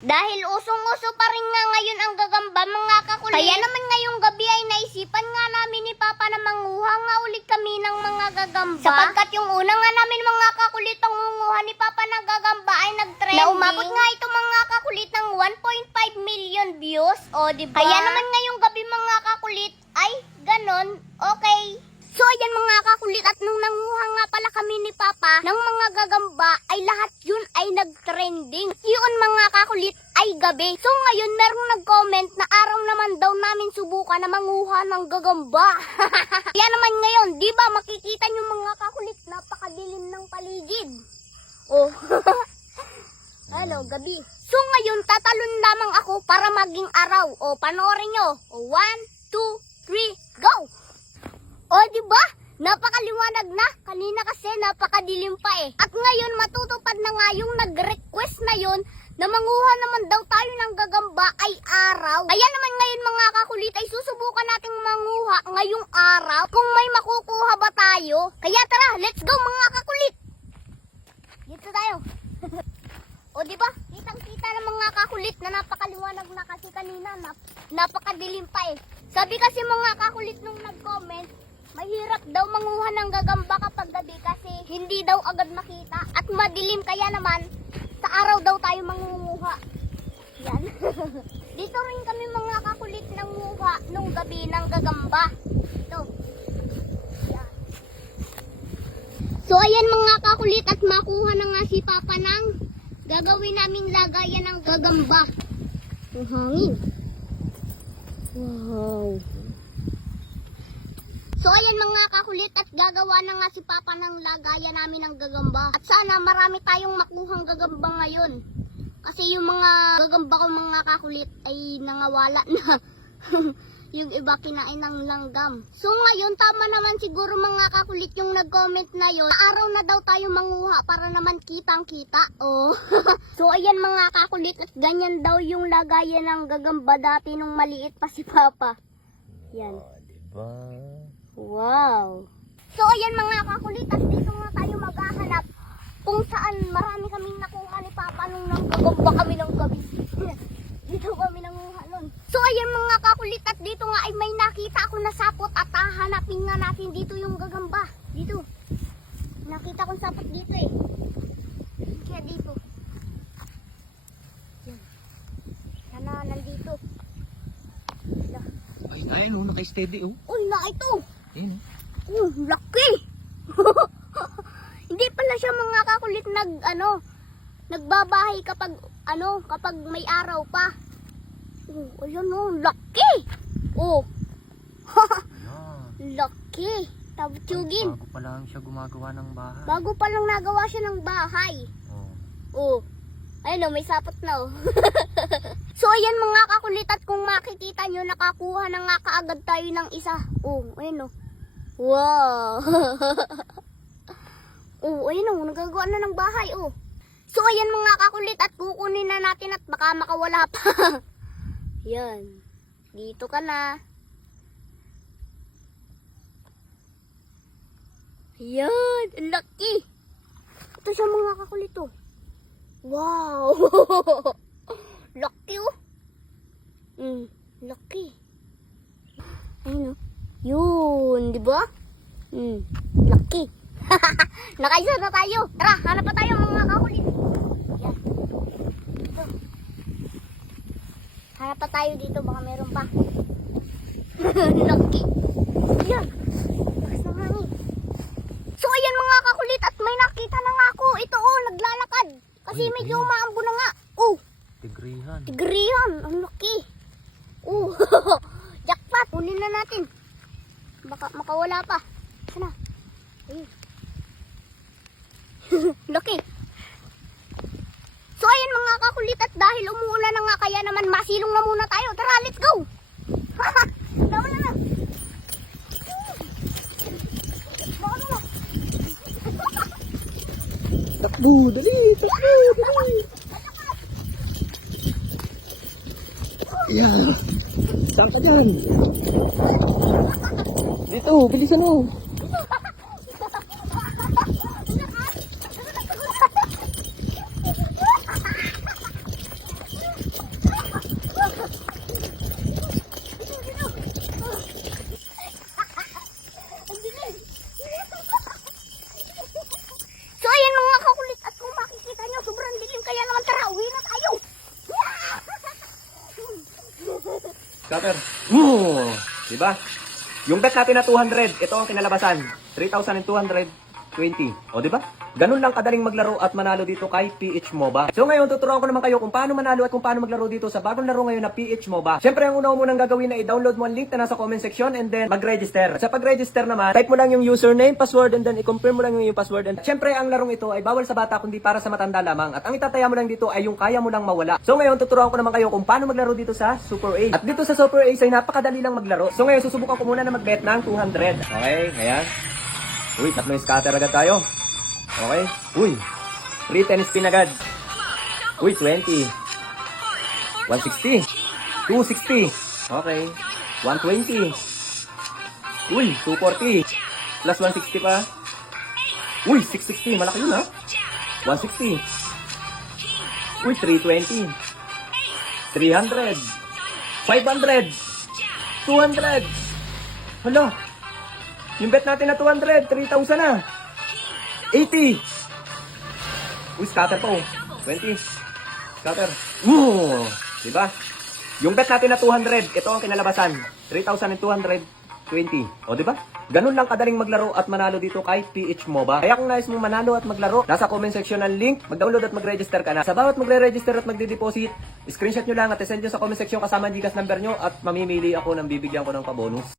Dahil usong-uso pa rin nga ngayon ang gagamba mga kakulit. Kaya naman ngayong gabi ay naisipan nga namin ni Papa na manguha nga ulit kami ng mga gagamba. Sapagkat yung una nga namin mga kakulit pangunguha ni Papa ng gagamba ay nag-trending. Na umabot nga ito mga kakulit ng 1.5 million views. O diba? Kaya naman ngayong gabi mga kakulit ay ganon. Okay. So ayan mga kakulit, at nung nanguha nga pala kami ni Papa ng mga gagamba ay lahat yun ay nag-trending. Yun mga kakulit ay gabi. So ngayon merong nag-comment na araw naman daw namin subukan na manguha ng gagamba. Kaya naman ngayon, di ba makikita nyo mga kakulit, napakadilim ng paligid. Oh. Hello, gabi. So ngayon tatalon lamang ako para maging araw. O panoorin nyo. O 1, 2, 3, go! O, diba? Napakaliwanag na. Kanina kasi napakadilim pa eh. At ngayon matutupad na nga yung nag-request na yon na manguha naman daw tayo ng gagamba ay araw. Kaya naman ngayon mga kakulit ay susubukan nating manguha ngayong araw kung may makukuha ba tayo. Kaya tara, let's go mga kakulit. Dito tayo. O, diba? Kitang-kita ng mga kakulit na napakaliwanag na kasi kanina napakadilim pa eh. Sabi kasi mga kakulit nung nag-comment, mahirap daw manguha ng gagamba kapag gabi kasi hindi daw agad makita at madilim, kaya naman sa araw daw tayo mangunguha. Yan. Dito rin kami mga kakulit nanguha nung gabi ng gagamba. Ito. Yan. So ayan mga kakulit, at makuha na nga si Papa ng gagawin naming lagayan ng gagamba. Ang hangin. Wow. So ayan mga kakulit, at gagawa na nga si Papa ng lagayan namin ng gagamba. At sana marami tayong makuhang gagamba ngayon. Kasi yung mga gagamba ko mga kakulit ay nangawala na. Yung iba kinain ng langgam. So ngayon tama naman siguro mga kakulit yung nag-comment na yon. Araw na daw tayo manguha para naman kitang-kita. Oh. So ayan mga kakulit, at ganyan daw yung lagayan ng gagamba dati nung maliit pa si Papa. Yan. Diba? Wow. So ayan mga kakulit, at dito nga tayo maghahanap kung saan marami kaming nakuha ni Papa nung nanggagamba kami ng gabi. Dito kami nanguha nun. So ayan mga kakulit, at dito nga ay may nakita ako na sapot, at hahanapin nga natin dito yung gagamba. Dito. Nakita kong sapot dito eh. Kaya dito. Yan. Sana nandito. Ay, ayun, naka-steady, oh. Uy, na ito. Ayun, Laki! Hindi pala siya mga kakulit nagbabahay kapag kapag may araw pa. Ayun laki! Oh. Ayan. Laki. Tabtugin. Bago pa lang siya gumagawa ng bahay. Bago pa lang nagawa siya ng bahay. Oh. Ayun may sapot na oh. So ayan mga kakulit, at kung makikita nyo, nakakuha na nga kaagad tayo ng isa. Oh, ayun oh. Wow. Oh, ayun oh, nagagawa na ng bahay oh. So ayan mga kakulit, at kukunin na natin at baka makawala pa. Yan. Dito ka na. Yan, ang laki. Ito siya mga kakulit oh. Wow. Laki oh. Laki. Ayun oh. Yun, di ba? Laki. Nakaisa na tayo. Tara, hanap pa tayo mga kakulit. Yan. Dito. Hanap pa tayo dito, baka meron pa. Laki. Yan. Lakas ng hangin. So ayan mga kakulit, at may nakita na nga ako. Ito oh, naglalakad. Kasi Ay, medyo umaambo na nga. Oh. Tigrihan. Tigrihan. Ang laki. Oh. Jackpot. Kunin na natin. Baka makawala pa. Sana. Ayun. Laki. So ayan mga kakulit, at dahil umuulan na nga, kaya naman masilong na muna tayo. Tara, let's go. Tama na. Takbo, dali, takbo, dali. Ayan. Saan ka dyan? Dito, bilisan mo. Scatter. Diba? Yung bet natin na 200, ito ang kinalabasan. 3,220. O, diba? Ganun lang kadaling maglaro at manalo dito kay PH MOBA. So ngayon, tuturuan ko naman kayo kung paano manalo at kung paano maglaro dito sa bagong laro ngayon na PH MOBA. Siyempre, ang una mo munang gagawin na i-download mo ang link na nasa comment section and then mag-register. Sa pag-register naman, type mo lang yung username, password, and then i-confirm mo lang yung password. And siyempre, ang larong ito ay bawal sa bata kundi para sa matanda lamang. At ang itataya mo lang dito ay yung kaya mo lang mawala. So ngayon, tuturuan ko naman kayo kung paano maglaro dito sa Super Ace. At dito sa Super Ace ay napakadali lang maglaro. So ngayon, susubukan ko muna na mag-bet ng 200. Okay, ayan. Uy, tatlong scatter agad tayo. Okay. Uy, free 10 spin agad. Uy, 20. 160. 260. Okay. 120. Uy, 240. Plus 160 pa. Uy, 660. Malaki yun ha. 160. Uy, 320. 300. 500. 200. Hala. Yung bet natin na 200, 3,000 na. 80. Uy, scatter pa oh. 20. Scatter. Diba? Yung bet natin na 200, ito ang kinalabasan. 3,220. O, diba? Ganun lang kadaling maglaro at manalo dito kay PH MOBA. Kaya kung nais mong manalo at maglaro, nasa comment section ng link, mag-download at mag-register ka na. Sa bawat magre-register at magde-deposit, screenshot nyo lang at send nyo sa comment section kasama ang Gcash number nyo at mamimili ako ng bibigyan ko ng pabonus.